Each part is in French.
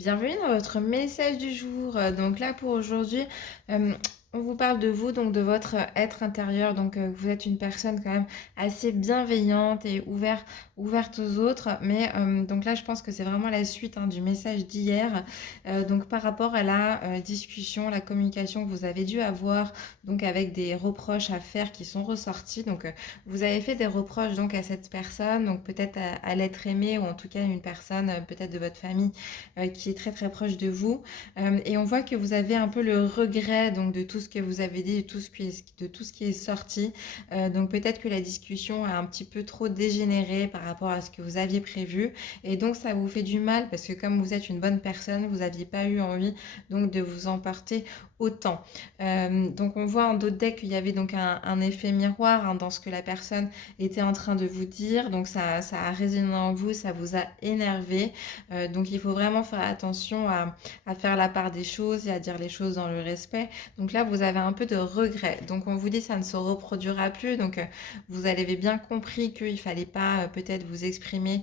Bienvenue dans votre message du jour. Donc là pour aujourd'hui, euh, on vous parle de vous, donc de votre être intérieur. Donc vous êtes une personne quand même assez bienveillante et ouverte aux autres. Mais donc là je pense que c'est vraiment la suite du message d'hier. Donc par rapport à la discussion, la communication que vous avez dû avoir, donc avec des reproches à faire qui sont ressortis. Donc vous avez fait des reproches donc à cette personne, donc peut-être à l'être aimé ou en tout cas une personne peut-être de votre famille qui est très très proche de vous. Et on voit que vous avez un peu le regret donc de tout ce que vous avez dit, de tout ce qui est sorti. Donc peut-être que la discussion a un petit peu trop dégénéré par rapport à ce que vous aviez prévu. Et donc ça vous fait du mal parce que comme vous êtes une bonne personne, vous n'aviez pas eu envie donc de vous emporter autant. Donc on voit en d'autres decks qu'il y avait donc un effet miroir dans ce que la personne était en train de vous dire. Donc ça a résonné en vous, ça vous a énervé. Donc il faut vraiment faire attention à faire la part des choses et à dire les choses dans le respect. Donc là, vous avez un peu de regret. Donc on vous dit ça ne se reproduira plus. Donc vous avez bien compris qu'il ne fallait pas peut-être vous exprimer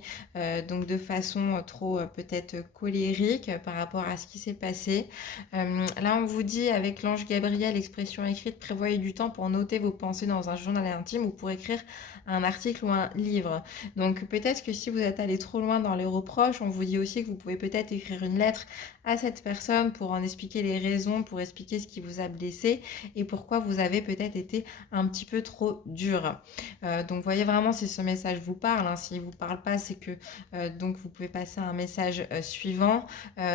donc de façon trop peut-être colérique par rapport à ce qui s'est passé. Là, on vous dit avec l'ange Gabriel, expression écrite, prévoyez du temps pour noter vos pensées dans un journal intime ou pour écrire un article ou un livre. Donc peut-être que si vous êtes allé trop loin dans les reproches, on vous dit aussi que vous pouvez peut-être écrire une lettre à cette personne pour en expliquer les raisons, pour expliquer ce qui vous a blessé et pourquoi vous avez peut-être été un petit peu trop dur. Donc voyez vraiment si ce message vous parle. S'il ne vous parle pas, c'est que donc vous pouvez passer à un message suivant.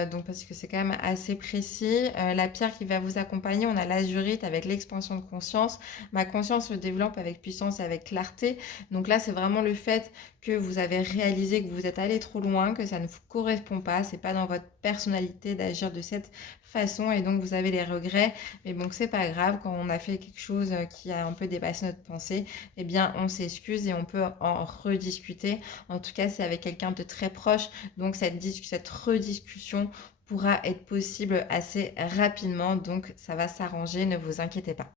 Donc parce que c'est quand même assez précis. La pierre qui va vous accompagner, on a l'azurite avec l'expansion de conscience. Ma conscience se développe avec puissance et avec clarté. Donc là, c'est vraiment le fait que vous avez réalisé que vous êtes allé trop loin, que ça ne vous correspond pas, c'est pas dans votre personnalité d'agir de cette façon et donc vous avez les regrets. Mais bon, c'est pas grave, quand on a fait quelque chose qui a un peu dépassé notre pensée, eh bien on s'excuse et on peut en rediscuter. En tout cas, c'est avec quelqu'un de très proche, donc cette rediscussion pourra être possible assez rapidement, donc ça va s'arranger, ne vous inquiétez pas.